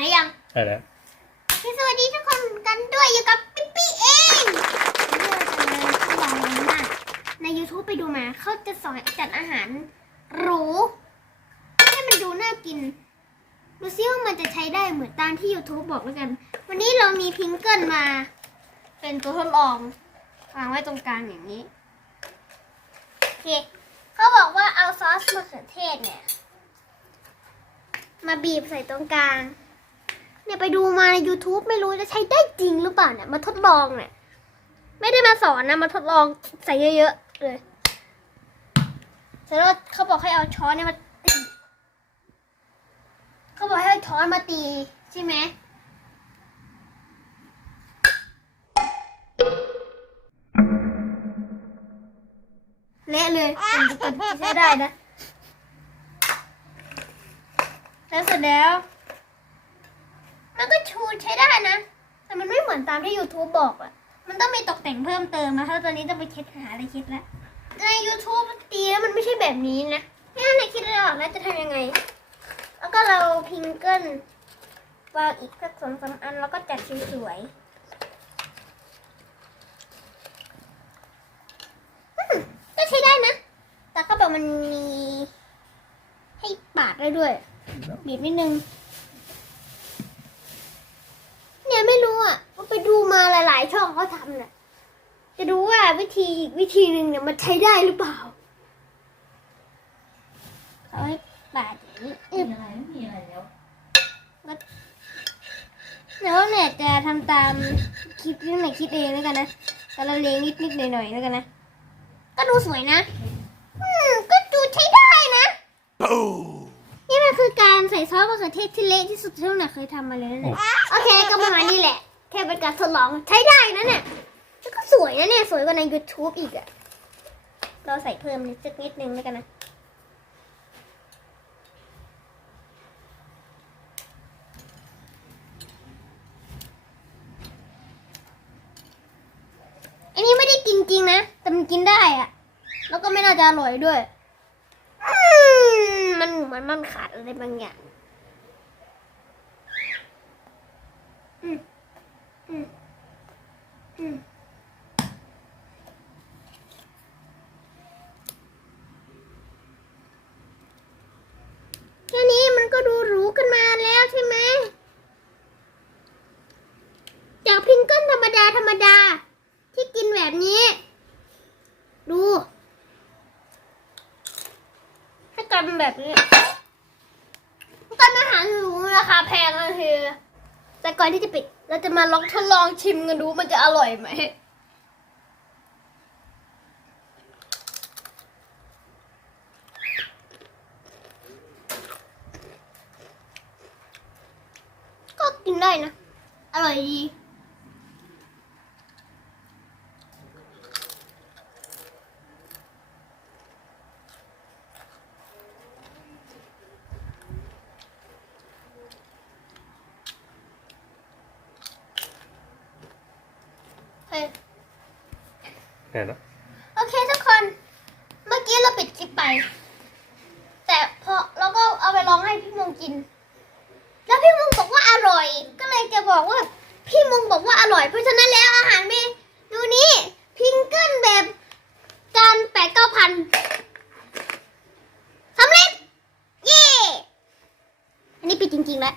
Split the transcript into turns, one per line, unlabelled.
หรือยัง
ใช่แล้ว
สวัสดีทุกคนกันด้วยอยู่กับปิ๊ปปี้เองวันนี้เราจะมาทดลองอะไรมากใน YouTube ไปดูมาเขาจะสอนจัดอาหารหรูให้มันดูน่ากินดูซิว่ามันจะใช้ได้เหมือนตามที่ YouTube บอกแล้วกัน วันนี้เรามีพิงเกิลมา เป็นตัวทดลองวางไว้ตรงกลางอย่างนี้โอเคเขาบอกว่าเอาซอสมะเขือเทศเนี่ย มาบีบใส่ตรงกลาง เนี่ยไปดูมาใน YouTube ไม่รู้จะใช้ได้จริงหรือเปล่าเนี่ยมาทดลองเนี่ยไม่ได้มาสอนนะมาทดลองใส่เยอะๆเลยเสร็จแล้วเขาบอกให้เอาช้อนเนี่ยมาตีเขาบอกให้เอาช้อนมาตีใช่ไหมเละเลยแต่แต่ใช้ได้นะ แล้วเสร็จแล้ว นะ แต่มันไม่เหมือนตามที่ YouTube บอกอะมันต้องมีตกแต่งเพิ่มเติมนะถ้าตอนนี้ต้องไปคิดหาอะไรคิดแล้วใน YouTube ตีแล้วมันไม่ใช่แบบนี้นะนี่ในคิดไม่ออกแล้วจะทำยังไง แล้วก็เราพิงเกิลวางอีกสักสองสามอันแล้วก็จัดสวยๆอืมก็ใช้ได้นะ แต่ก็แบบมันมี ให้ปาดได้ด้วย บีบนิดนึง เนี่ยไม่รู้อะว่าไปดูมาหลายๆ ช่ องเขาทำน่ะจะดูว่าวิธีอีกวิธีหนึ่งเนี่ยมันใช้ได้หรือเปล่าเขาให้ปาดอย่างนี้
มีอะไรไม่มีอะไรแล้ว
แล้วเนี่ยจะทำตามคลิปที่ไหนคิดเองแล้วกันนะแต่เราเลี้ยงนิดนิดๆหน่อยหน่อยๆแล้วกันนะ ก็ดูสวยนะ อืมก็ดูใช้ได้นะนี่มันคือการใส่ซอสมะเขือเทศที่เละที่สุดที่เราเคยทำมาเลยนะเนี่ยโอเคก็ประมาณนี้แหละ แค่เป็นการทดลองใช้ได้นะเนี่ยแล้วก็สวยนะเนี่ยสวยกว่าใน YouTube อีกอะเราใส่เพิ่มนิดสักนิดนึงแล้วกันนะอันนี้ไม่ได้กินจริงนะ แต่มันกินได้อะแล้วก็ไม่น่าจะอร่อยด้วยมมันเหมือนมันขาดอะไรบางอย่าง อืม อืม อืม แค่นี้มันก็ดูหรูขึ้นมาแล้วใช่ไหม จากพริงเกิลธรรมดาธรรมดา ที่กินแบบนี้ ดู ถ้ากลายเป็นแบบนี้ก็อาหารหรูราคาแพงอะคือแต่ก่อนที่จะปิด เราจะมาลองทดลองชิมกันดูมันจะอร่อยไหมก็กินได้นะ อร่อยดี เฮ้ย
แค่นั้น
โอเคทุกคน เมื่อกี้เราปิดคลิปไป แต่พอเราก็เอาไปลองให้พี่มงกิน แล้วพี่มงบอกว่าอร่อย ก็เลยจะบอกว่า พี่มงบอกว่าอร่อย เพราะฉะนั้นแล้วอาหารเมนูนี้พิงเกิลแบบจานแปดเก้าพันสำเร็จ เย้อันนี้ปิดจริงๆแล้ว